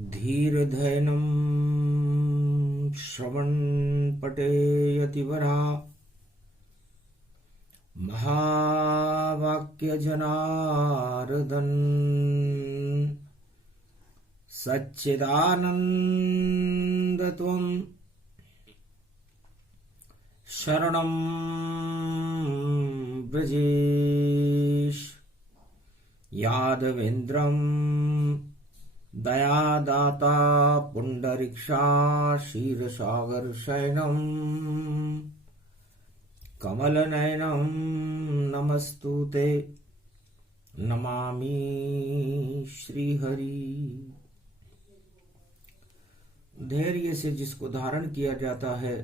धीर्धैनं श्रवणपटेयतिवरा महावाक्यजनार्दन सच्चिदानन्दत्वं शरणं व्रजेश यादवेन्द्रं दयादाता पुण्डरीक्षाक्षीरसागरशयनं कमलनयनं नमस्तुते नमामि श्रीहरि। धैर्य से जिसको धारण किया जाता है,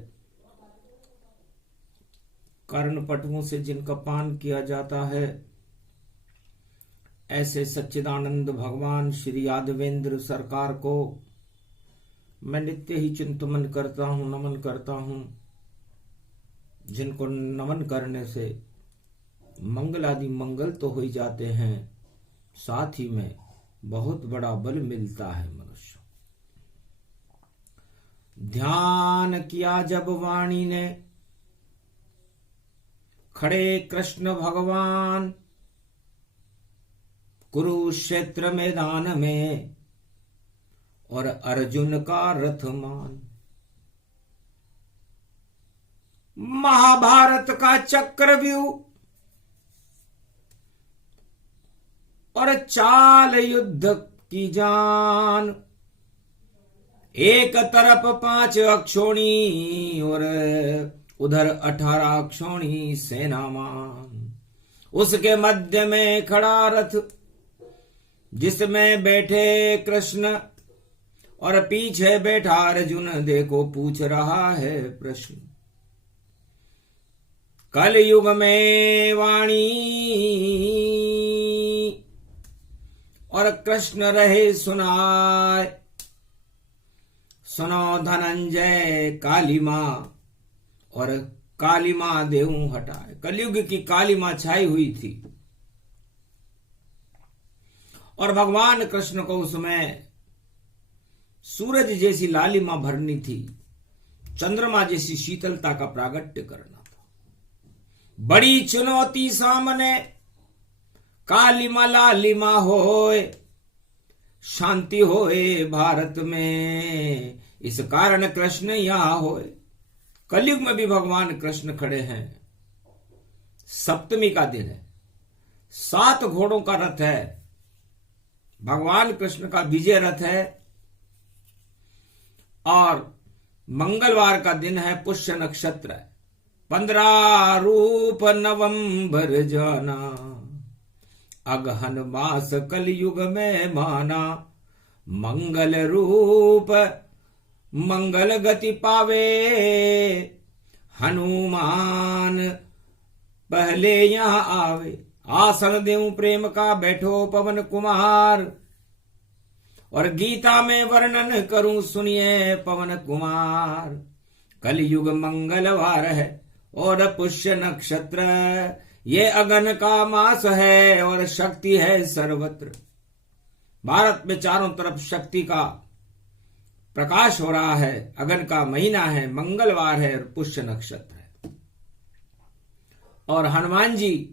कर्णपटुओं से जिनका पान किया जाता है, ऐसे सच्चिदानंद भगवान श्री यादवेंद्र सरकार को मैं नित्य ही चिंतन करता हूं, नमन करता हूं, जिनको नमन करने से मंगल आदि मंगल तो हो ही जाते हैं, साथ ही में बहुत बड़ा बल मिलता है मनुष्य। ध्यान किया जब वाणी ने, खड़े कृष्ण भगवान कुरुक्षेत्र मैदान में, और अर्जुन का रथमान। महाभारत का चक्रव्यूह और चाल युद्ध की जान, एक तरफ 5 अक्षौणी और उधर 18 अक्षौणी सेनामान। उसके मध्य में खड़ा रथ जिसमें बैठे कृष्ण, और पीछे बैठा अर्जुन देखो पूछ रहा है प्रश्न। कलयुग में वाणी और कृष्ण रहे सुनाए, सुनो धनंजय काली मां और काली मां देहूं हटाए। कलयुग की काली मां छाई हुई थी और भगवान कृष्ण को उसमें सूरज जैसी लालिमा भरनी थी, चंद्रमा जैसी शीतलता का प्रागट्य करना था। बड़ी चुनौती सामने, कालिमा लालिमा होए, शांति होए भारत में, इस कारण कृष्ण यहां होए। कलयुग में भी भगवान कृष्ण खड़े हैं। सप्तमी का दिन है, 7 घोड़ों का रथ है, भगवान कृष्ण का विजय रथ है, और मंगलवार का दिन है, पुष्य नक्षत्र है। 15 रूप नवंबर जाना, अगहन मास कलयुग में माना। मंगल रूप मंगल गति पावे, हनुमान पहले यहां आवे। आसन देऊं प्रेम का बैठो पवन कुमार, और गीता में वर्णन करूं सुनिए पवन कुमार। कलयुग मंगलवार है और पुष्य नक्षत्र, ये अगन का मास है और शक्ति है सर्वत्र। भारत में चारों तरफ शक्ति का प्रकाश हो रहा है। अगन का महीना है, मंगलवार है और पुष्य नक्षत्र है। और हनुमान जी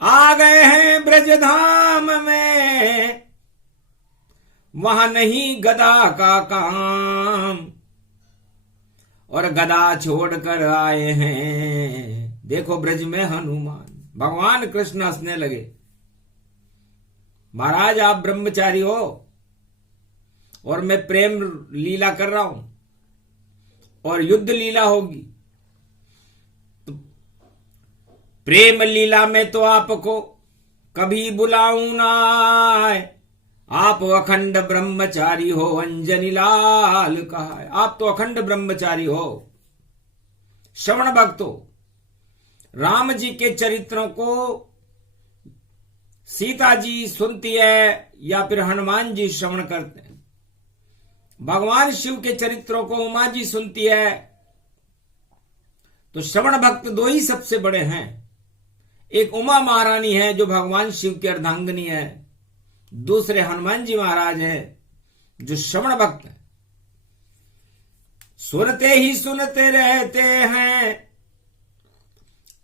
आ गए हैं ब्रजधाम में, वहां नहीं गदा का काम, और गदा छोड़कर आए हैं देखो ब्रज में हनुमान। भगवान कृष्ण हंसने लगे, महाराज आप ब्रह्मचारी हो और मैं प्रेम लीला कर रहा हूं और युद्ध लीला होगी, तो प्रेम लीला में तो आपको कभी बुलाऊं ना। आप अखंड ब्रह्मचारी हो, अंजनी लाल कहा है। आप तो अखंड ब्रह्मचारी हो, श्रवण भक्त हो। राम जी के चरित्रों को सीता जी सुनती है या फिर हनुमान जी श्रवण करते हैं। भगवान शिव के चरित्रों को उमा जी सुनती है। तो श्रवण भक्त 2 ही सबसे बड़े हैं। एक उमा महारानी है जो भगवान शिव की अर्धांगिनी है, दूसरे हनुमान जी महाराज हैं जो श्रवण भक्त हैं। सुनते ही सुनते रहते हैं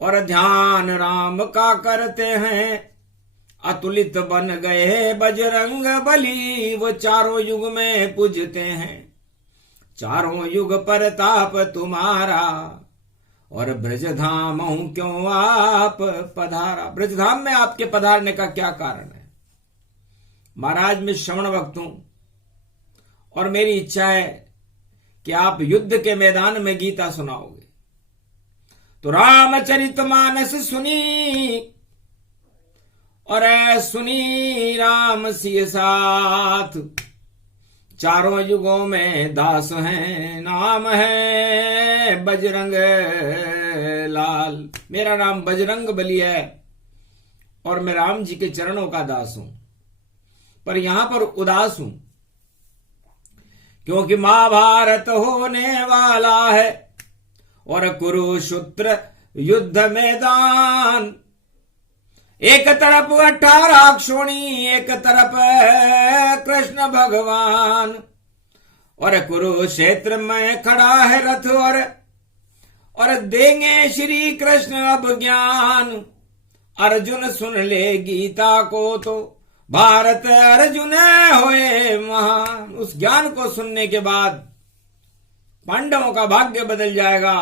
और ध्यान राम का करते हैं। अतुलित बन गए बजरंग बली, वो चारों युग में पूजते हैं। चारों युग परताप तुम्हारा, और ब्रजधाम हूं क्यों आप पधारा। ब्रजधाम में आपके पधारने का क्या कारण है? महाराज मैं श्रवण भक्त हूं और मेरी इच्छा है कि आप युद्ध के मैदान में गीता सुनाओगे। तो रामचरितमानस सुनी और सुनी राम सिय साथ। चारों युगों में दास हैं, नाम है बजरंग लाल। मेरा नाम बजरंग बली है और मैं राम जी के चरणों का दास हूं। पर यहां पर उदास हूं क्योंकि महाभारत होने वाला है और कुरुक्षेत्र युद्ध मैदान। एक तरफ 18 अक्षोणी, एक तरफ कृष्ण भगवान, और कुरुक्षेत्र में खड़ा है रथ और देंगे श्री कृष्ण अब ज्ञान। अर्जुन सुन ले गीता को तो भारत अर्जुन होए महान। उस ज्ञान को सुनने के बाद पांडवों का भाग्य बदल जाएगा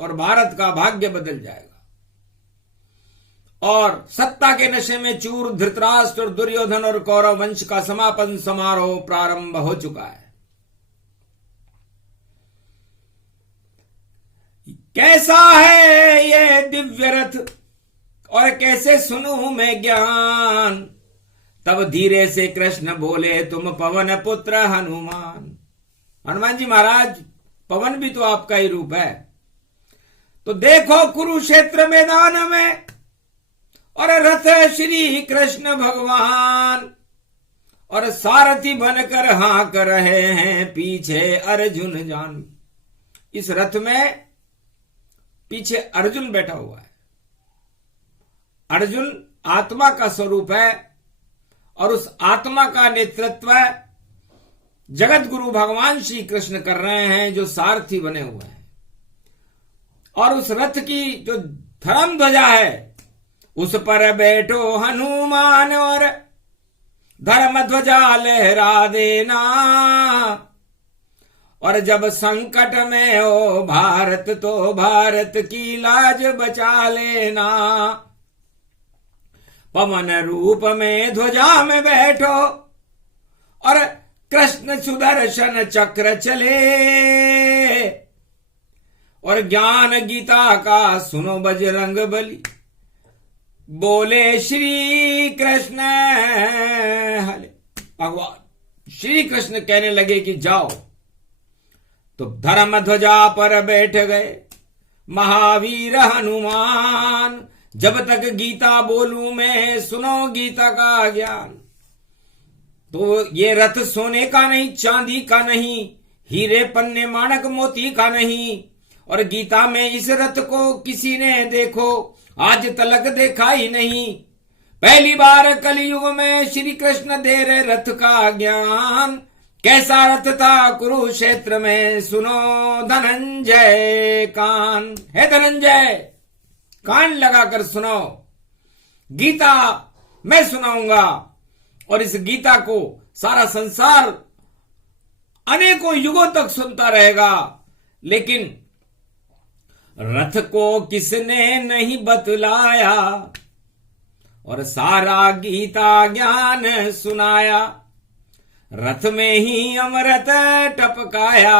और भारत का भाग्य बदल जाएगा। और सत्ता के नशे में चूर धृतराष्ट्र और दुर्योधन और कौरव वंश का समापन समारोह प्रारंभ हो चुका है। कैसा है ये दिव्य रथ और कैसे सुनूं मैं ज्ञान। तब धीरे से कृष्ण बोले तुम पवन पुत्र हनुमान। हनुमान जी महाराज, पवन भी तो आपका ही रूप है। तो देखो कुरुक्षेत्र मैदान में और रथ श्री कृष्ण भगवान, और सारथी बनकर हाँक रहे हैं पीछे अर्जुन जान। इस रथ में पीछे अर्जुन बैठा हुआ है। अर्जुन आत्मा का स्वरूप है और उस आत्मा का नेतृत्व जगत गुरु भगवान श्री कृष्ण कर रहे हैं जो सारथी बने हुए हैं। और उस रथ की जो धर्म ध्वजा है उस पर बैठो हनुमान और धर्म ध्वजा लहरा देना। और जब संकट में हो भारत तो भारत की लाज बचा लेना। पवन रूप में ध्वजा में बैठो और कृष्ण सुदर्शन चक्र चले। और ज्ञान गीता का सुनो बजरंग बली, बोले श्री कृष्ण हले। भगवान श्री कृष्ण कहने लगे कि जाओ। तो धर्म ध्वजा पर बैठ गए महावीर हनुमान। जब तक गीता बोलूं मैं सुनो गीता का ज्ञान। तो ये रथ सोने का नहीं, चांदी का नहीं, हीरे पन्ने माणक मोती का नहीं। और गीता में इस रथ को किसी ने देखो आज तलक देखा ही नहीं। पहली बार कलयुग में श्री कृष्ण दे रहे रथ का ज्ञान। कैसा रथ था कुरुक्षेत्र में सुनो धनंजय कान। है धनंजय, कान लगाकर सुनो, गीता मैं सुनाऊंगा। और इस गीता को सारा संसार अनेकों युगों तक सुनता रहेगा। लेकिन रथ को किसने नहीं बतलाया और सारा गीता ज्ञान सुनाया। रथ में ही अमृत टपकाया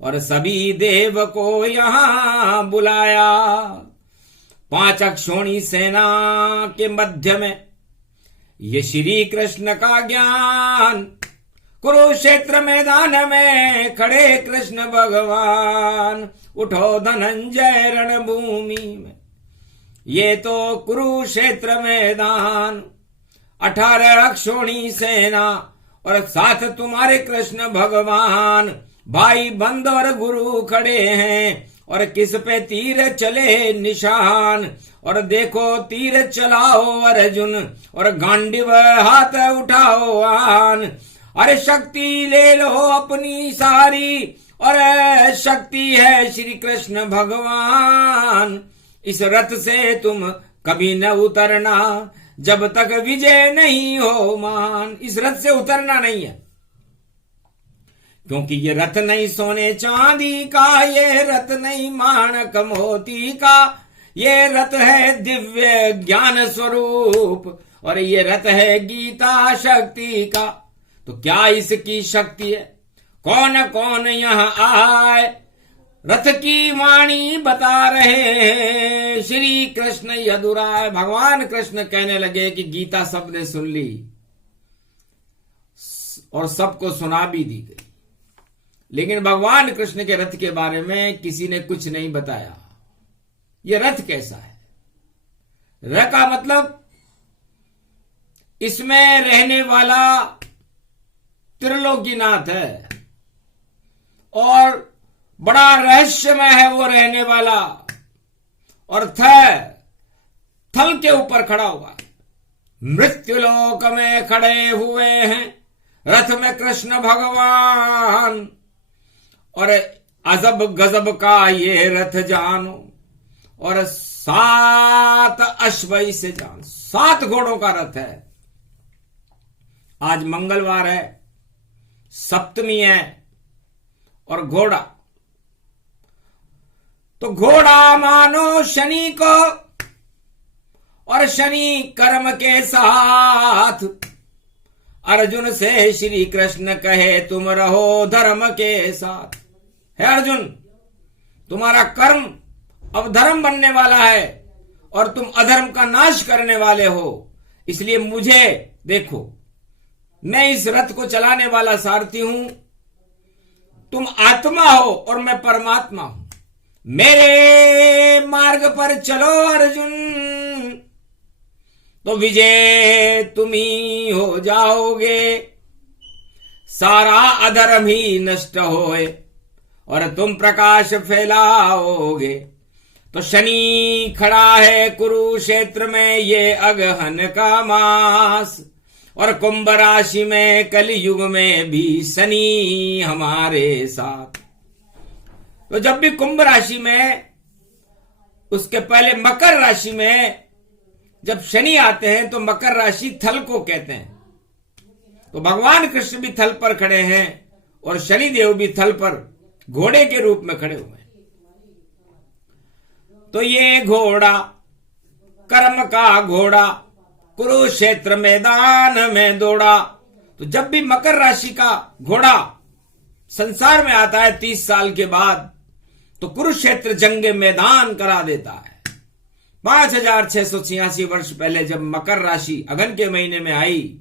और सभी देव को यहां बुलाया। 5 अक्षोणी सेना के मध्य में ये श्री कृष्ण का ज्ञान। कुरुक्षेत्र मैदान में खड़े कृष्ण भगवान। उठो धनंजय रणभूमि में, ये तो कुरुक्षेत्र मैदान। 18 अक्षोणी सेना और साथ तुम्हारे कृष्ण भगवान। भाई बंद और गुरु खड़े हैं और किस पे तीर चले निशान। और देखो तीर चलाओ अर्जुन, और गांडीव हाथ उठाओ आन। अरे शक्ति ले लो अपनी सारी, और शक्ति है श्री कृष्ण भगवान। इस रथ से तुम कभी न उतरना, जब तक विजय नहीं हो मान। इस रथ से उतरना नहीं है, क्योंकि ये रथ नहीं सोने चांदी का, ये रथ नहीं माणक मोती का, ये रथ है दिव्य ज्ञान स्वरूप, और ये रथ है गीता शक्ति का। तो क्या इसकी शक्ति है? कौन कौन यहाँ आए, रथ की वाणी बता रहे हैं श्री कृष्ण यदुराय। भगवान कृष्ण कहने लगे कि गीता सबने सुन ली और सबको सुना भी दी गई, लेकिन भगवान कृष्ण के रथ के बारे में किसी ने कुछ नहीं बताया। यह रथ कैसा है? र का मतलब इसमें रहने वाला त्रिलोकीनाथ है, और बड़ा रहस्यमय है वो रहने वाला। और थल के ऊपर खड़ा हुआ है, मृत्युलोक में खड़े हुए हैं रथ में कृष्ण भगवान। और अजब गजब का ये रथ जानो, और 7 अश्व से जान। 7 घोड़ों का रथ है। आज मंगलवार है, सप्तमी है, और घोड़ा तो घोड़ा मानो शनि को, और शनि कर्म के साथ। अर्जुन से श्री कृष्ण कहे तुम रहो धर्म के साथ। है अर्जुन, तुम्हारा कर्म अब धर्म बनने वाला है, और तुम अधर्म का नाश करने वाले हो। इसलिए मुझे देखो, मैं इस रथ को चलाने वाला सारथी हूं, तुम आत्मा हो और मैं परमात्मा हूं। मेरे मार्ग पर चलो अर्जुन, तो विजय तुम ही हो जाओगे। सारा अधर्म ही नष्ट होए, और तुम प्रकाश फैलाओगे। तो शनि खड़ा है कुरुक्षेत्र में, ये अगहन का मास। और कुंभ राशि में कलयुग में भी शनि हमारे साथ। तो जब भी कुंभ राशि में, उसके पहले मकर राशि में जब शनि आते हैं, तो मकर राशि थल को कहते हैं। तो भगवान कृष्ण भी थल पर खड़े हैं, और शनि देव भी थल पर घोड़े के रूप में खड़े हुए हैं। तो ये घोड़ा कर्म का घोड़ा कुरुक्षेत्र मैदान में दौड़ा। तो जब भी मकर राशि का घोड़ा संसार में आता है 30 साल के बाद, तो कुरुक्षेत्र जंग मैदान करा देता है। 5686 वर्ष पहले जब मकर राशि अगन के महीने में आई,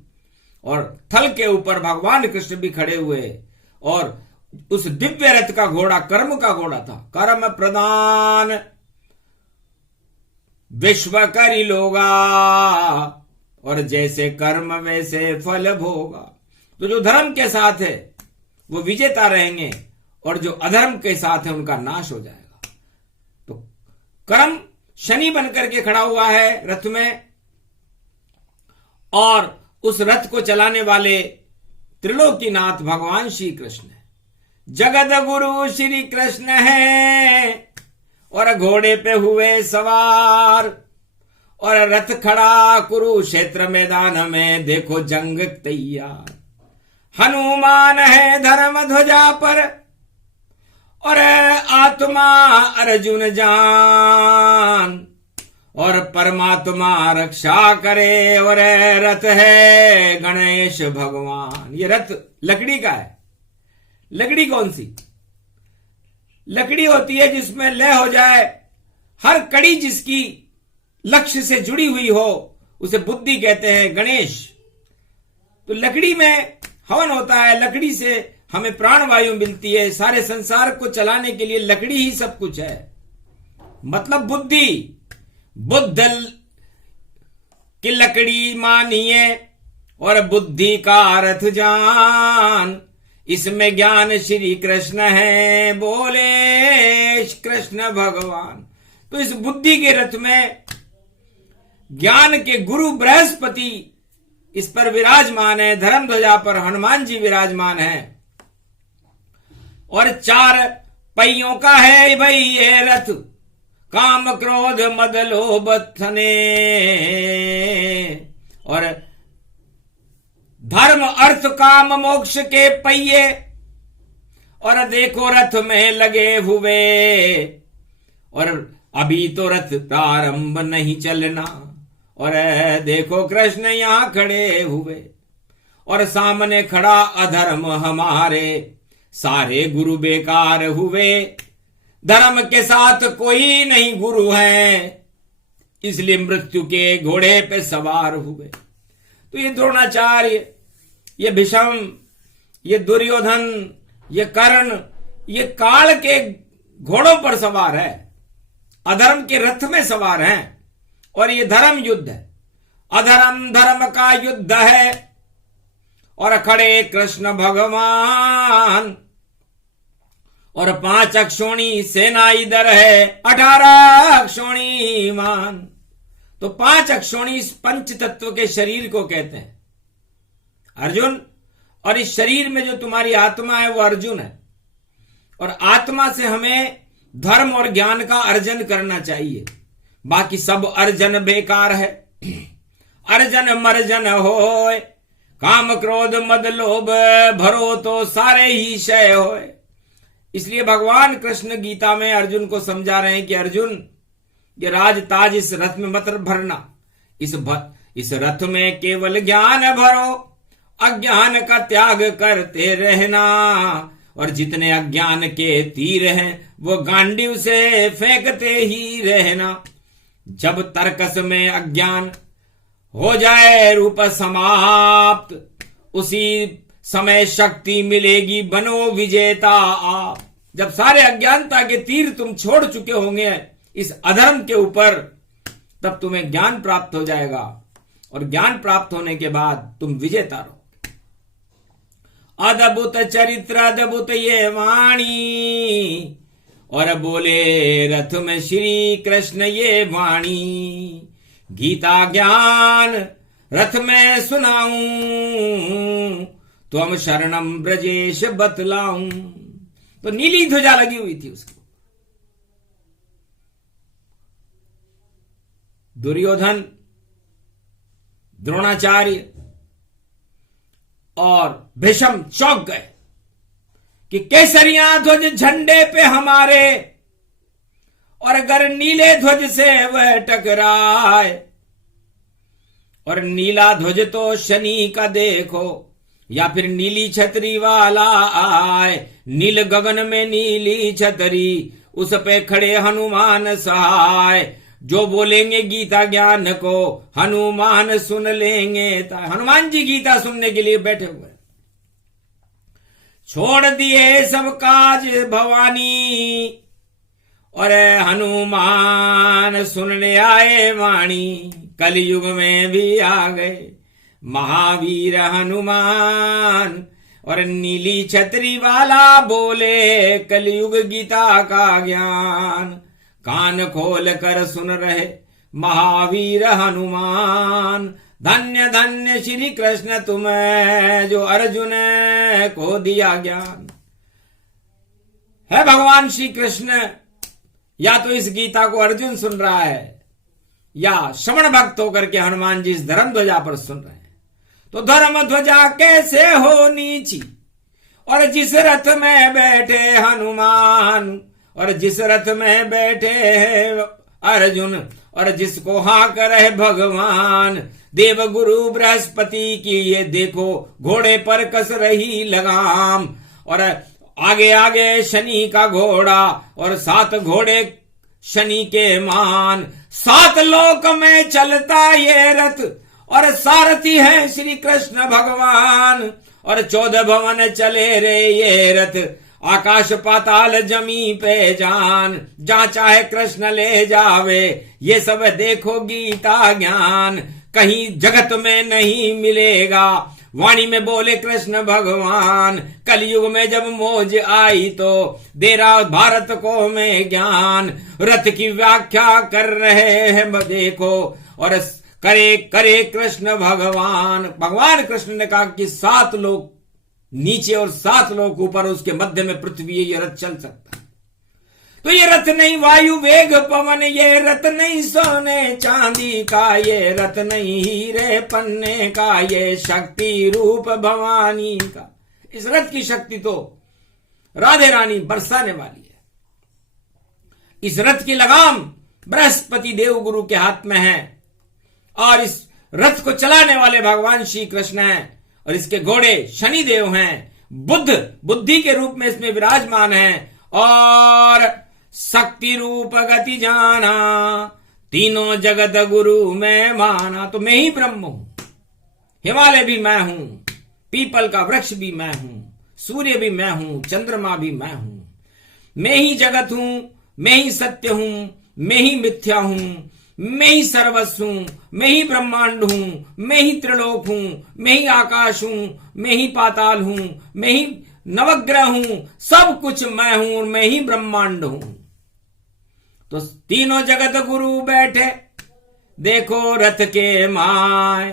और थल के ऊपर भगवान कृष्ण भी खड़े हुए, और उस दिव्य रथ का घोड़ा कर्म का घोड़ा था। कर्म प्रदान विश्व करी लोगा, और जैसे कर्म वैसे फल भोगा। तो जो धर्म के साथ है वो विजेता रहेंगे, और जो अधर्म के साथ है उनका नाश हो जाएगा। तो कर्म शनि बनकर के खड़ा हुआ है रथ में, और उस रथ को चलाने वाले त्रिलोकीनाथ भगवान श्री कृष्ण है। जगत गुरु श्री कृष्ण है, और घोड़े पे हुए सवार, और रथ खड़ा कुरुक्षेत्र मैदान में, देखो जंग तैयार। हनुमान है धर्म ध्वजा पर, और आत्मा अर्जुन जान, और परमात्मा रक्षा करे, और रथ है गणेश भगवान। ये रथ लकड़ी का है। लकड़ी कौन सी? लकड़ी होती है जिसमें लय हो जाए, हर कड़ी जिसकी लक्ष्य से जुड़ी हुई हो, उसे बुद्धि कहते हैं, गणेश। तो लकड़ी में हवन होता है, लकड़ी से हमें प्राणवायु मिलती है। सारे संसार को चलाने के लिए लकड़ी ही सब कुछ है। मतलब बुद्धि, बुद्ध की लकड़ी मानिए, और बुद्धि का रथ जान। इसमें ज्ञान श्री कृष्ण है, बोले गणेश कृष्ण भगवान। तो इस बुद्धि के रथ में ज्ञान के गुरु बृहस्पति इस पर विराजमान है, धर्म ध्वजा पर हनुमान जी विराजमान है। और 4 पहियों का है भाई ये रथ, काम क्रोध मद लोभ थने। और धर्म अर्थ काम मोक्ष के पहिए, और देखो रथ में लगे हुए। और अभी तो रथ प्रारंभ नहीं चलना, और देखो कृष्ण यहां खड़े हुए। और सामने खड़ा अधर्म हमारे, सारे गुरु बेकार हुए। धर्म के साथ कोई नहीं गुरु है, इसलिए मृत्यु के घोड़े पे सवार हुए। तो ये द्रोणाचार्य, ये भीष्म, ये दुर्योधन, ये कर्ण, ये काल के घोड़ों पर सवार है, अधर्म के रथ में सवार हैं। और ये धर्म युद्ध है, अधर्म धर्म का युद्ध है। और खड़े कृष्ण भगवान, और 5 अक्षोणी सेना इधर है, 18 अक्षोणी मान। तो 5 अक्षोणी इस पंच तत्व के शरीर को कहते हैं अर्जुन। और इस शरीर में जो तुम्हारी आत्मा है वो अर्जुन है। और आत्मा से हमें धर्म और ज्ञान का अर्जन करना चाहिए, बाकी सब अर्जन बेकार है। अर्जन मर्जन होए, काम क्रोध मद लोभ भरो तो सारे ही क्षय होए। इसलिए भगवान कृष्ण गीता में अर्जुन को समझा रहे हैं कि अर्जुन, ये राज ताज इस रथ में मत भरना, इस रथ में केवल ज्ञान भरो, अज्ञान का त्याग करते रहना। और जितने अज्ञान के तीर हैं वो गांडीव से फेंकते ही रहना। जब तर्कस में अज्ञान हो जाए रूप समाप्त, उसी समय शक्ति मिलेगी बनो विजेता आप। जब सारे अज्ञानता के तीर तुम छोड़ चुके होंगे इस अधर्म के ऊपर, तब तुम्हें ज्ञान प्राप्त हो जाएगा। और ज्ञान प्राप्त होने के बाद तुम विजेता रहो। अद्भुत चरित्र अद्भुत ये वाणी, और बोले रथ में श्री कृष्ण ये वाणी। गीता ज्ञान रथ में सुनाऊं, तुम शरणम ब्रजेश बतलाऊं। तो नीली ध्वजा लगी हुई थी उसको। दुर्योधन, द्रोणाचार्य और भीष्म चौंक गए कि केसरिया ध्वज झंडे पे हमारे, और अगर नीले ध्वज से वह टकराए। और नीला ध्वज तो शनि का देखो, या फिर नीली छतरी वाला आए। नील गगन में नीली छतरी, उस पे खड़े हनुमान सहाय। जो बोलेंगे गीता ज्ञान को हनुमान सुन लेंगे। हनुमान जी गीता सुनने के लिए बैठे हुए। छोड़ दिए सब काज भवानी, और हनुमान सुनने आए वाणी। कलयुग में भी आ गए महावीर हनुमान। और नीली छतरी वाला बोले कलयुग गीता का ज्ञान। कान खोल कर सुन रहे महावीर हनुमान। धन्य धन्य श्री कृष्ण तुम्हें जो अर्जुन को दिया ज्ञान। है भगवान श्री कृष्ण, या तो इस गीता को अर्जुन सुन रहा है, या श्रवण भक्त होकर के हनुमान जी इस धर्म ध्वजा पर सुन रहे हैं। तो धर्म ध्वजा कैसे हो नीची, और जिस रथ में बैठे हनुमान, और जिस रथ में बैठे अर्जुन, और जिसको हाँक रहे भगवान। देव गुरु बृहस्पति की ये देखो घोड़े पर कस रही लगाम। और आगे आगे शनि का घोड़ा, और 7 घोड़े शनि के मान। 7 लोक में चलता ये रथ, और सारथी है श्री कृष्ण भगवान। और 14 भवन चले रे ये रथ, आकाश पाताल जमी पे जान। जहां चाहे कृष्ण ले जावे, ये सब देखो गीता ज्ञान। कहीं जगत में नहीं मिलेगा वाणी में बोले कृष्ण भगवान, कलयुग में जब मौज आई तो दे रहा भारत को मैं ज्ञान। रथ की व्याख्या कर रहे हैं देखो, और करे करे कृष्ण भगवान। भगवान कृष्ण ने कहा कि 7 लोग नीचे और 7 लोग ऊपर, उसके मध्य में पृथ्वी है, ये रथ चल सकता है। तो ये रथ नहीं वायु वेग पवन, ये रथ नहीं सोने चांदी का, ये रथ नहीं हीरे पन्ने का, ये शक्ति रूप भवानी का। इस रथ की शक्ति तो राधे रानी बरसाने वाली है। इस रथ की लगाम बृहस्पति देव गुरु के हाथ में है, और इस रथ को चलाने वाले भगवान श्री कृष्ण हैं, और इसके घोड़े शनि देव हैं। बुद्ध बुद्धि के रूप में इसमें विराजमान है, और शक्ति रूप गति जाना, तीनों जगत गुरु मैं माना। तो मैं ही ब्रह्म हूं, हिमालय भी मैं हूं, पीपल का वृक्ष भी मैं हूं, सूर्य भी मैं हूं, चंद्रमा भी मैं हूं। मैं ही जगत हूं, मैं ही सत्य हूं, मैं ही मिथ्या हूं, मैं ही सर्वस्व हूं, मैं ही ब्रह्मांड हूं, मैं ही त्रिलोक हूं, मैं ही आकाश हूं, मैं ही पाताल हूं, मैं ही नवग्रह हूं, सब कुछ मैं हूं और मैं ही ब्रह्मांड हूं। तो तीनों जगत गुरु बैठे देखो रथ के माय,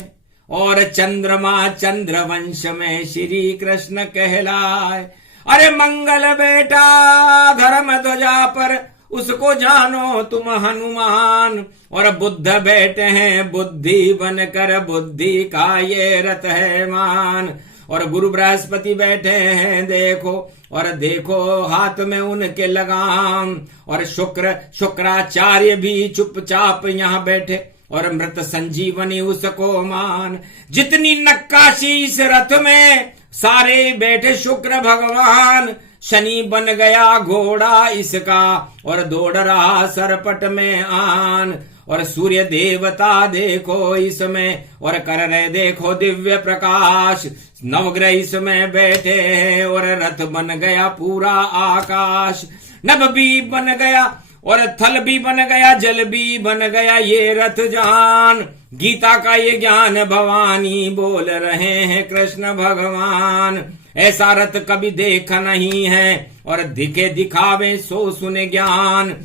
और चंद्रमा चंद्रवंश में श्री कृष्ण कहलाए। अरे मंगल बेटा धर्म ध्वजा पर, उसको जानो तुम हनुमान। और बुद्ध बैठे हैं बुद्धि बनकर, बुद्धि का ये रथ है मान। और गुरु बृहस्पति बैठे हैं देखो, और देखो हाथ में उनके लगाम। और शुक्राचार्य भी चुपचाप यहां बैठे, और मृत संजीवनी उसको मान। जितनी नक्काशी इस रथ में, सारे बैठे शुक्र भगवान। शनि बन गया घोड़ा इसका, और दौड़ रहा सरपट में आन। और सूर्य देवता देखो इसमें, और कर रहे देखो दिव्य प्रकाश। नवग्रह इसमें बैठे हैं, और रथ बन गया पूरा आकाश। नभ भी बन गया, और थल भी बन गया, जल भी बन गया, ये रथ जान। गीता का ये ज्ञान भवानी बोल रहे हैं कृष्ण भगवान। ऐसा रथ कभी देखा नहीं है, और दिखे दिखावे सो सुने ज्ञान।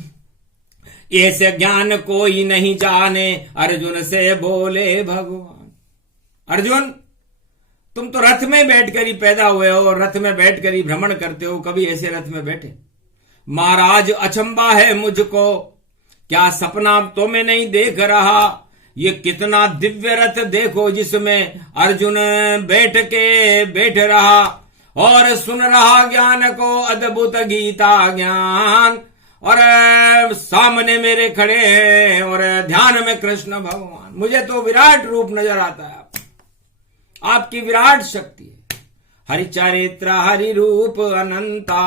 ऐसे ज्ञान कोई नहीं जाने, अर्जुन से बोले भगवान। अर्जुन, तुम तो रथ में बैठकर ही पैदा हुए हो, और रथ में बैठकर ही भ्रमण करते हो, कभी ऐसे रथ में बैठे? महाराज अचंबा है मुझको, क्या सपना तो मैं नहीं देख रहा। ये कितना दिव्य रथ देखो, जिसमें अर्जुन बैठ रहा, और सुन रहा ज्ञान को अद्भुत गीता ज्ञान। और सामने मेरे खड़े हैं, और ध्यान में कृष्ण भगवान। मुझे तो विराट रूप नजर आता है, आपकी विराट शक्ति है। हरि चरित्र हरि रूप अनंता,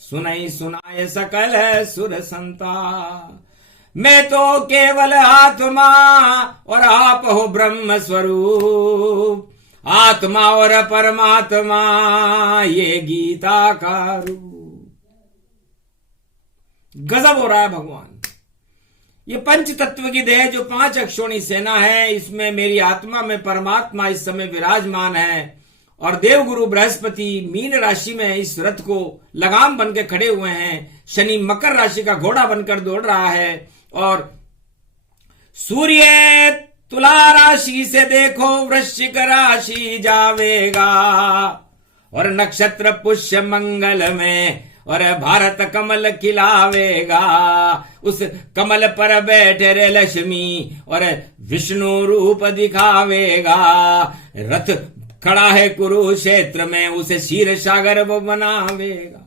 सुनाई सुनाए सकल सुर संता। मैं तो केवल आत्मा, और आप हो ब्रह्म स्वरूप। आत्मा और परमात्मा ये गीता का रूप। गजब हो रहा है भगवान। ये पंच तत्व की देह जो 5 अक्षोणी सेना है, इसमें मेरी आत्मा में परमात्मा इस समय विराजमान है। और देवगुरु बृहस्पति मीन राशि में इस रथ को लगाम बन के खड़े हुए हैं। शनि मकर राशि का घोड़ा बनकर दौड़ रहा है, और सूर्य तुला राशि से देखो वृश्चिक राशि जावेगा। और नक्षत्र पुष्य मंगल में, और भारत कमल खिलावेगा। उस कमल पर बैठे रे लक्ष्मी, और विष्णु रूप दिखावेगा। रथ खड़ा है कुरुक्षेत्र में, उसे क्षीर सागर वो बनावेगा।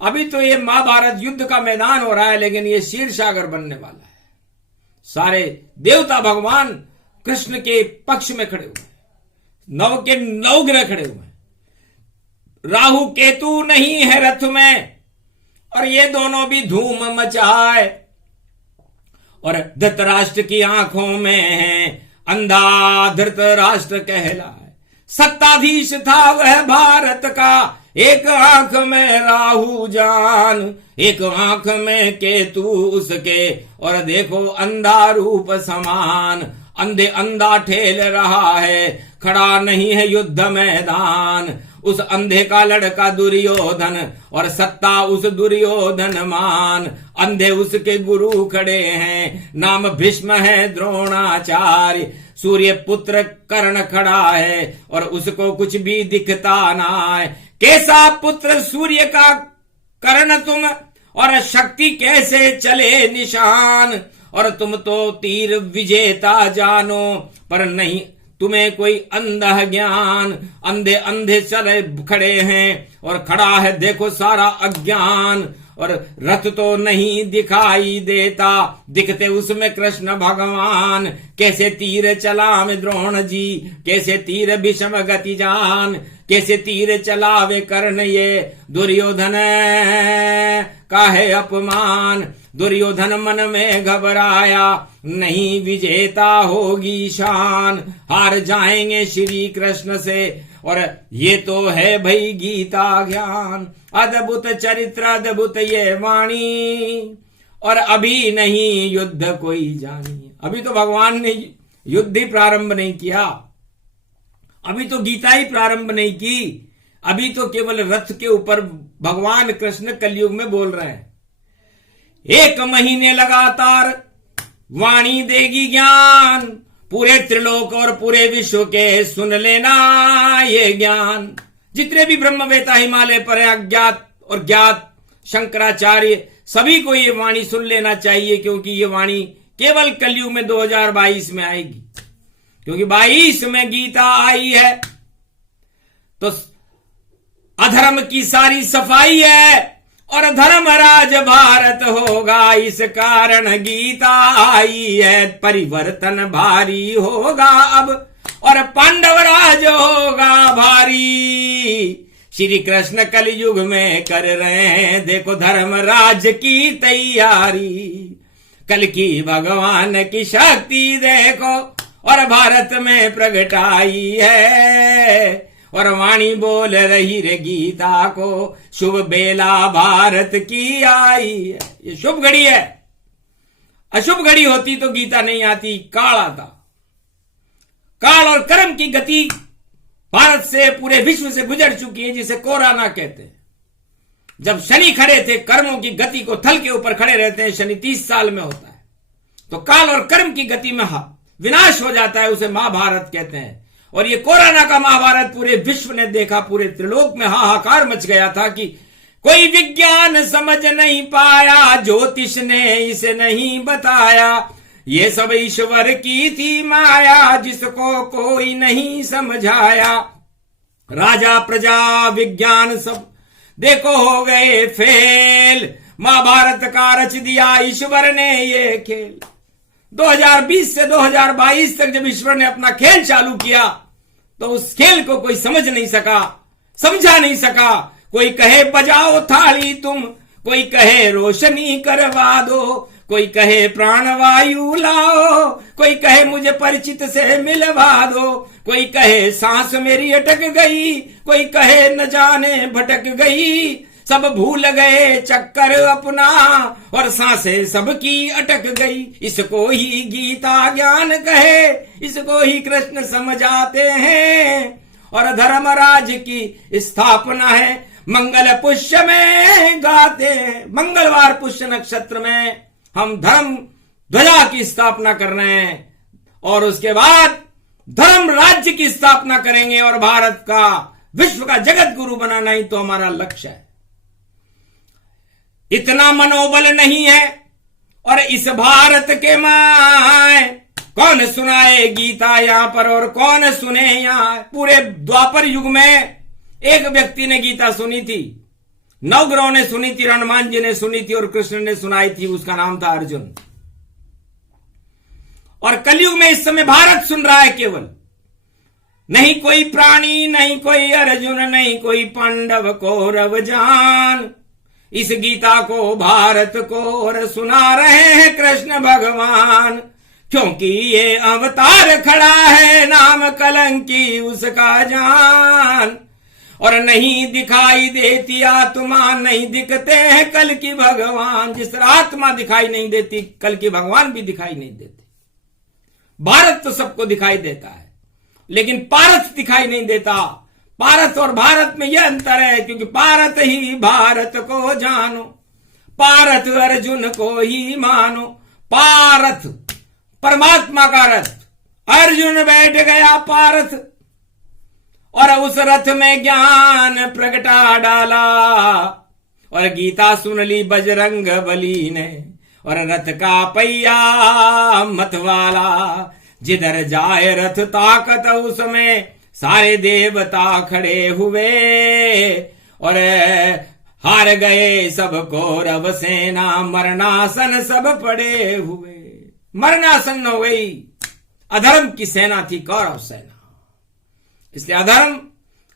अभी तो ये महाभारत युद्ध का मैदान हो रहा है, लेकिन ये क्षीर सागर बनने वाला है। सारे देवता भगवान कृष्ण के पक्ष में खड़े हुए हैं। 9 के 9 ग्रह खड़े हुए हैं। राहु केतु नहीं है रथ में, और ये दोनों भी धूम मचाए। और धृतराष्ट्र की आंखों में है अंधा धृतराष्ट्र कहलाए। सत्ताधीश था वह भारत का, एक आंख में राहु जान, एक आंख में केतु उसके। और देखो अंधा रूप समान, अंधे अंधा ठेल रहा है, खड़ा नहीं है युद्ध मैदान। उस अंधे का लड़का दुर्योधन और सत्ता उस दुर्योधन मान। अंधे उसके गुरु खड़े हैं, नाम भीष्म है द्रोणाचार्य। सूर्य पुत्र कर्ण खड़ा है और उसको कुछ भी दिखता ना है। कैसा पुत्र सूर्य का कर्ण तुम, और शक्ति कैसे चले निशान। और तुम तो तीर विजेता जानो, पर नहीं तुम्हें कोई अंधा ज्ञान। अंधे अंधे चले खड़े हैं और खड़ा है देखो सारा अज्ञान। और रथ तो नहीं दिखाई देता, दिखते उसमें कृष्ण भगवान। कैसे तीर चलावे द्रोण जी, कैसे तीर भीष्म गति जान। कैसे तीर चलावे कर्ण ये, दुर्योधन का है अपमान। दुर्योधन मन में घबराया, नहीं विजेता होगी शान। हार जाएंगे श्री कृष्ण से, और ये तो है भाई गीता ज्ञान। अद्भुत चरित्र अद्भुत ये वाणी, और अभी नहीं युद्ध कोई जानी। अभी तो भगवान ने युद्ध ही प्रारंभ नहीं किया, अभी तो गीता ही प्रारंभ नहीं की। अभी तो केवल रथ के ऊपर भगवान कृष्ण कलयुग में बोल रहे हैं। 1 महीने लगातार वाणी देगी ज्ञान, पूरे त्रिलोक और पूरे विश्व के सुन लेना ये ज्ञान। जितने भी ब्रह्मवेता हिमालय पर अज्ञात और ज्ञात शंकराचार्य, सभी को ये वाणी सुन लेना चाहिए, क्योंकि ये वाणी केवल कलयुग में 2022 में आएगी। क्योंकि 22 में गीता आई है तो अधर्म की सारी सफाई है, और धर्मराज भारत होगा, इस कारण गीता आई है। परिवर्तन भारी होगा अब, और पांडवराज होगा भारी। श्री कृष्ण कलयुग में कर रहे हैं देखो धर्मराज की तैयारी। कल की भगवान की शक्ति देखो, और भारत में प्रगटाई है। और वाणी बोल रही रे गीता को, शुभ बेला भारत की आई है। ये शुभ घड़ी है, अशुभ घड़ी होती तो गीता नहीं आती, काल आता। काल और कर्म की गति भारत से पूरे विश्व से गुजर चुकी है, जिसे कोराना कहते हैं। जब शनि खड़े थे, कर्मों की गति को थल के ऊपर खड़े रहते हैं, शनि 30 साल में होता है, तो काल और कर्म की गति में विनाश हो जाता है, उसे महाभारत कहते हैं। और ये कोरोना का महाभारत पूरे विश्व ने देखा, पूरे त्रिलोक में हाहाकार मच गया था कि कोई विज्ञान समझ नहीं पाया, ज्योतिष ने इसे नहीं बताया। ये सब ईश्वर की थी माया, जिसको कोई नहीं समझाया। राजा प्रजा विज्ञान सब देखो हो गए फेल, महाभारत का रच दिया ईश्वर ने ये खेल। 2020 से 2022 तक जब ईश्वर ने अपना खेल चालू किया, तो उस खेल को कोई समझ नहीं सका, समझा नहीं सका। कोई कहे बजाओ थाली तुम, कोई कहे रोशनी करवा दो, कोई कहे प्राणवायु लाओ, कोई कहे मुझे परिचित से मिलवा दो, कोई कहे सांस मेरी अटक गई, कोई कहे न जाने भटक गई। सब भूल गए चक्कर अपना, और सांसें सबकी अटक गई। इसको ही गीता ज्ञान कहे, इसको ही कृष्ण समझाते हैं। और धर्मराज की स्थापना है मंगल पुष्य में गाते हैं। मंगलवार पुष्य नक्षत्र में हम धर्म ध्वजा की स्थापना कर रहे हैं, और उसके बाद धर्म राज्य की स्थापना करेंगे, और भारत का विश्व का जगत गुरु बनाना ही तो हमारा लक्ष्य है। इतना मनोबल नहीं है, और इस भारत के माए कौन सुनाए गीता यहां पर, और कौन सुने यहां। पूरे द्वापर युग में एक व्यक्ति ने गीता सुनी थी, नवग्रहों ने सुनी थी, हनुमान जी ने सुनी थी, और कृष्ण ने सुनाई थी, उसका नाम था अर्जुन। और कलयुग में इस समय भारत सुन रहा है केवल, नहीं कोई प्राणी, नहीं कोई अर्जुन, नहीं कोई पांडव कौरव जान। इस गीता को भारत को और सुना रहे हैं कृष्ण भगवान, क्योंकि ये अवतार खड़ा है नाम कलंकी उसका जान। और नहीं दिखाई देती आत्मा, नहीं दिखते हैं कल की भगवान। जिस तरह आत्मा दिखाई नहीं देती, कल की भगवान भी दिखाई नहीं देते। भारत तो सबको दिखाई देता है, लेकिन पारस दिखाई नहीं देता। पारस और भारत में यह अंतर है, क्योंकि पारत ही भारत को जानो, पारत अर्जुन को ही मानो। पारथ परमात्मा का रथ, अर्जुन बैठ गया पारथ, और उस रथ में ज्ञान प्रगटा डाला। और गीता सुन ली बजरंग बली ने, और रथ का पहिया मतवाला। जिधर जाए रथ ताकत उसमें, सारे देवता खड़े हुए। और हार गए सब कौरव सेना, मरणासन सब पड़े हुए। मरणासन हो गई अधर्म की सेना थी कौरव सेना। इसलिए अधर्म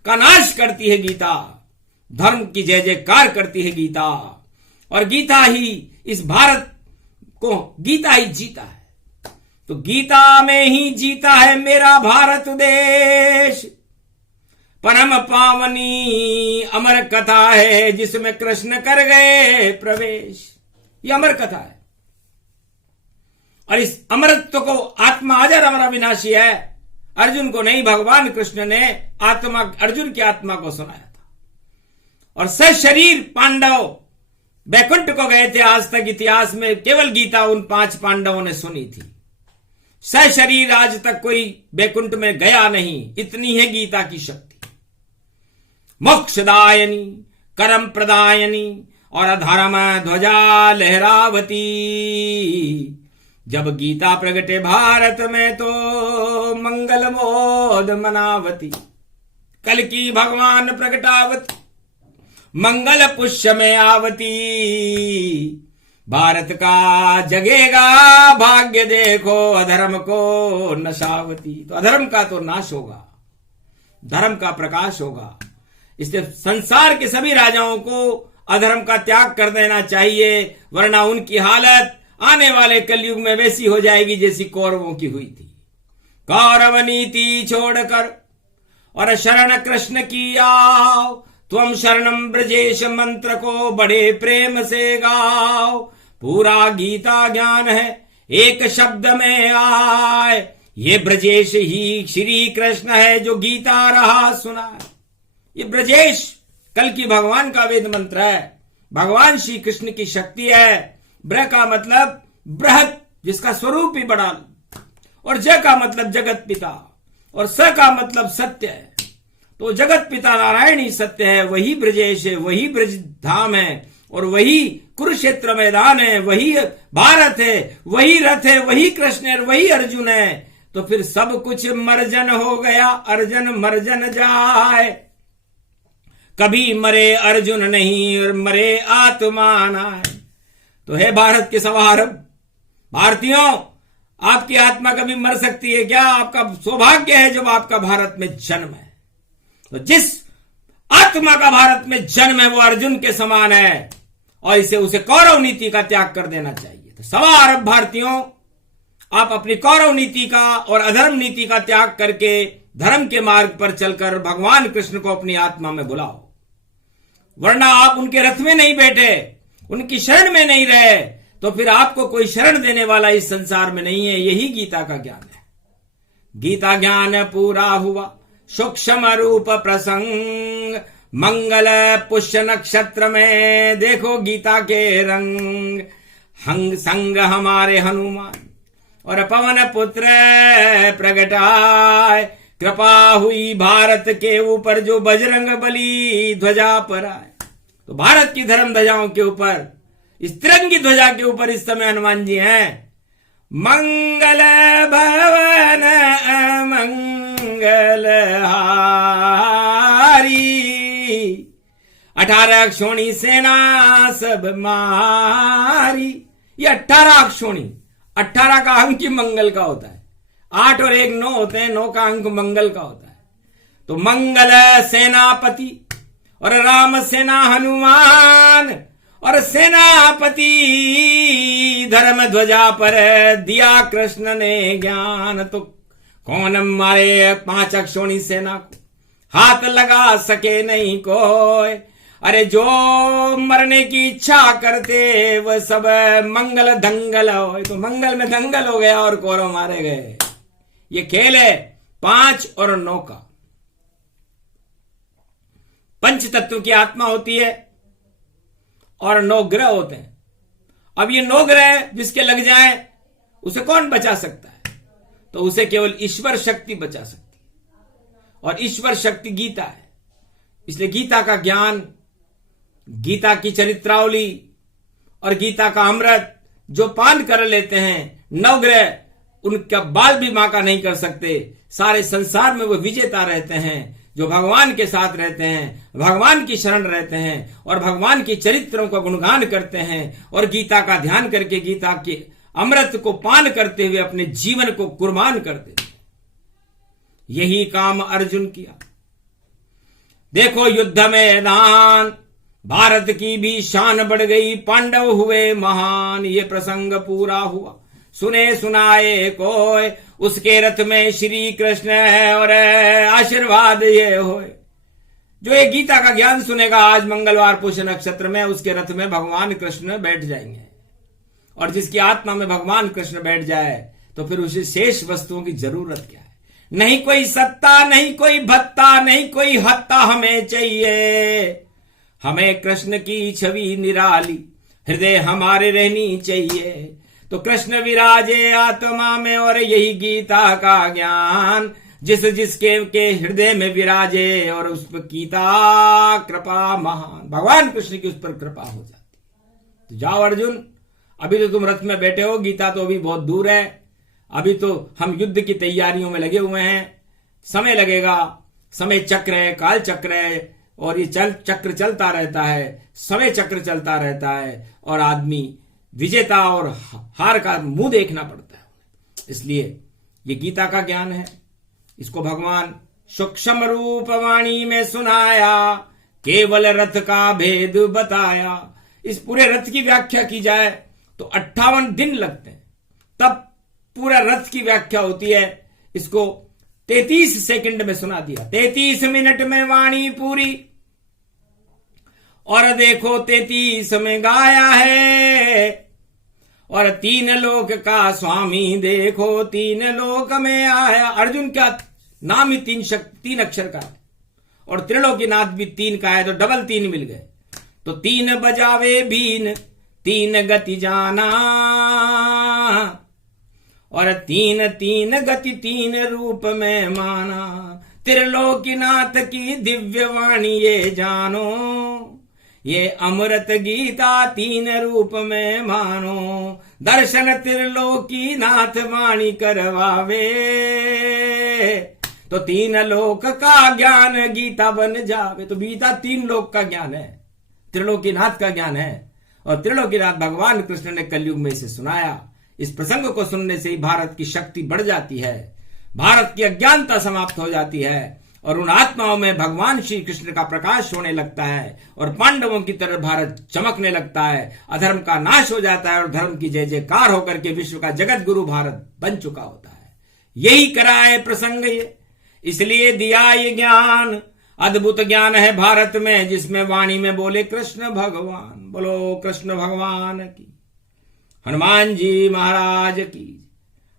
का नाश करती है गीता, धर्म की जय जयकार करती है गीता। और गीता ही इस भारत को, गीता ही जीता है। तो गीता में ही जीता है मेरा भारत देश। परम पावनी अमर कथा है, जिसमें कृष्ण कर गए प्रवेश। यह अमर कथा है, और इस अमरत्व को, आत्मा अजर अमर अविनाशी है, अर्जुन को नहीं, भगवान कृष्ण ने आत्मा, अर्जुन की आत्मा को सुनाया था। और सशरीर पांडव बैकुंठ को गए थे। आज तक इतिहास में केवल गीता उन 5 पांडवों ने सुनी थी। सशरीर आज तक कोई बैकुंठ में गया नहीं। इतनी है गीता की शक्ति। मोक्षदायनी, करम प्रदायनी, और अधर्म ध्वजा लहरावती। जब गीता प्रगटे भारत में, तो मंगल मोद मनावती। कल की भगवान प्रगटावती, मंगल पुष्य में आवती। भारत का जगेगा भाग्य, देखो अधर्म को नशावती। तो अधर्म का तो नाश होगा, धर्म का प्रकाश होगा। इसलिए संसार के सभी राजाओं को अधर्म का त्याग कर देना चाहिए, वरना उनकी हालत आने वाले कलयुग में वैसी हो जाएगी जैसी कौरवों की हुई थी। कौरव नीति छोड़कर और शरण कृष्ण की आओ, त्वम शरणम ब्रजेश मंत्र को बड़े प्रेम से गाओ। पूरा गीता ज्ञान है एक शब्द में आए, ये ब्रजेश ही श्री कृष्ण है जो गीता रहा सुनाए। ये ब्रजेश कल की भगवान का वेद मंत्र है, भगवान श्री कृष्ण की शक्ति है। ब्र का मतलब बृहत, जिसका स्वरूप ही बड़ा, और ज का मतलब जगत पिता, और स का मतलब सत्य है। तो जगत पिता नारायण ही सत्य है, वही ब्रजेश है, वही ब्रज धाम है, और वही कुरुक्षेत्र मैदान है, वही भारत है, वही रथ है, वही कृष्ण है, वही अर्जुन है। तो फिर सब कुछ मर्जन हो गया, अर्जन मर्जन जाए। कभी मरे अर्जुन नहीं, और मरे आत्मा नाय। तो है भारत के सवार भारतीयों, आपकी आत्मा कभी मर सकती है क्या? आपका सौभाग्य है जब आपका भारत में जन्म है। तो जिस आत्मा का भारत में जन्म है वो अर्जुन के समान है, और इसे उसे कौरव नीति का त्याग कर देना चाहिए। तो सवा अरब भारतीयों, आप अपनी कौरव नीति का और अधर्म नीति का त्याग करके धर्म के मार्ग पर चलकर भगवान कृष्ण को अपनी आत्मा में बुलाओ, वरना आप उनके रथ में नहीं बैठे, उनकी शरण में नहीं रहे, तो फिर आपको कोई शरण देने वाला इस संसार में नहीं है। यही गीता का ज्ञान है। गीता ज्ञान पूरा हुआ, सूक्ष्म रूप प्रसंग, मंगल पुष्य नक्षत्र में देखो गीता के रंग। हंग संग हमारे हनुमान और पवन पुत्र प्रगटाए, कृपा हुई भारत के ऊपर जो बजरंग बली ध्वजा पर आए। तो भारत की धर्म ध्वजाओं के ऊपर, इस तिरंगी ध्वजा के ऊपर इस समय हनुमान जी हैं। मंगल भवन मंगल हारी, 18 अक्षोणी सेना सब मारी। ये 18 अक्षोणी, 18 का अंक ही मंगल का होता है। 8 और 1 9 होते हैं, 9 का अंक मंगल का होता है। तो मंगल सेनापति और राम सेना हनुमान, और सेनापति धर्म ध्वजा पर दिया कृष्ण ने ज्ञान। तो कौन मारे 5 अक्षोणी सेना को, हाथ लगा सके नहीं कोई। अरे जो मरने की इच्छा करते वह सब मंगल दंगल हो। तो मंगल में दंगल हो गया और कौरव मारे गए। ये खेल है 5 और 9 का। पंच तत्व की आत्मा होती है और 9 ग्रह होते हैं। अब ये 9 ग्रह जिसके लग जाए उसे कौन बचा सकता है? तो उसे केवल ईश्वर शक्ति बचा सकती है, और ईश्वर शक्ति गीता है। इसलिए गीता का ज्ञान, गीता की चरित्रावली और गीता का अमृत जो पान कर लेते हैं, 9 ग्रह उनका बाल भी बांका नहीं कर सकते। सारे संसार में वो विजेता रहते हैं, जो भगवान के साथ रहते हैं, भगवान की शरण रहते हैं और भगवान के चरित्रों का गुणगान करते हैं और गीता का ध्यान करके गीता के अमृत को पान करते हुए अपने जीवन को कुर्बान कर देते हैं। यही काम अर्जुन किया। देखो युद्ध मैदान, भारत की भी शान बढ़ गई, पांडव हुए महान। ये प्रसंग पूरा हुआ, सुने सुनाए कोई, उसके रथ में श्री कृष्ण है और आशीर्वाद ये होए। जो ये गीता का ज्ञान सुनेगा आज मंगलवार पुष्य नक्षत्र में, उसके रथ में भगवान कृष्ण बैठ जाएंगे। और जिसकी आत्मा में भगवान कृष्ण बैठ जाए तो फिर उसे शेष वस्तुओं की जरूरत क्या है? नहीं कोई सत्ता, नहीं कोई भत्ता, नहीं कोई हत्ता हमें चाहिए। हमें कृष्ण की छवि निराली हृदय हमारे रहनी चाहिए। तो कृष्ण विराजे आत्मा में और यही गीता का ज्ञान जिस जिसके के हृदय में विराजे, और उस पर गीता कृपा महान, भगवान कृष्ण की उस पर कृपा हो जाती। तो जाओ अर्जुन, अभी तो तुम रथ में बैठे हो, गीता तो अभी बहुत दूर है। अभी तो हम युद्ध की तैयारियों में लगे हुए हैं, समय लगेगा। समय चक्र है, काल चक्र है, और ये चक्र चलता रहता है, समय चक्र चलता रहता है, और आदमी विजेता और हार का मुंह देखना पड़ता है। इसलिए ये गीता का ज्ञान है, इसको भगवान सूक्ष्म रूप वाणी में सुनाया, केवल रथ का भेद बताया। इस पूरे रथ की व्याख्या की जाए तो 58 दिन लगते हैं, तब पूरा रथ की व्याख्या होती है। इसको 33 सेकंड में सुना दिया, 33 मिनट में वाणी पूरी, और देखो 33 में गाया है। और 3 लोक का स्वामी देखो 3 लोक में आया। अर्जुन का नाम ही 3 अक्षर का है, और त्रिलोकीनाथ भी 3 का है, तो डबल 3 मिल गए। तो 3 बजावे बीन, 3 गति जाना, और 3 गति 3 रूप में माना। त्रिलोकीनाथ की दिव्य वाणी ये जानो, ये अमृत गीता 3 रूप में मानो। दर्शन त्रिलोकीनाथ वाणी करवावे, तो 3 लोक का ज्ञान गीता बन जावे। तो गीता 3 लोक का ज्ञान है, त्रिलोकीनाथ का ज्ञान है, और त्रिलोकीनाथ भगवान कृष्ण ने कलयुग में इसे सुनाया। इस प्रसंग को सुनने से ही भारत की शक्ति बढ़ जाती है, भारत की अज्ञानता समाप्त हो जाती है, और उन आत्माओं में भगवान श्री कृष्ण का प्रकाश होने लगता है, और पांडवों की तरह भारत चमकने लगता है। अधर्म का नाश हो जाता है और धर्म की जय जयकार होकर के विश्व का जगत गुरु भारत बन चुका होता है। यही करा है प्रसंग ये, इसलिए दिया ये ज्ञान। अद्भुत ज्ञान है भारत में, जिसमें वाणी में बोले कृष्ण भगवान। बोलो कृष्ण भगवान की, हनुमान जी महाराज की,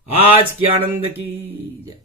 आज की आनंद की जय।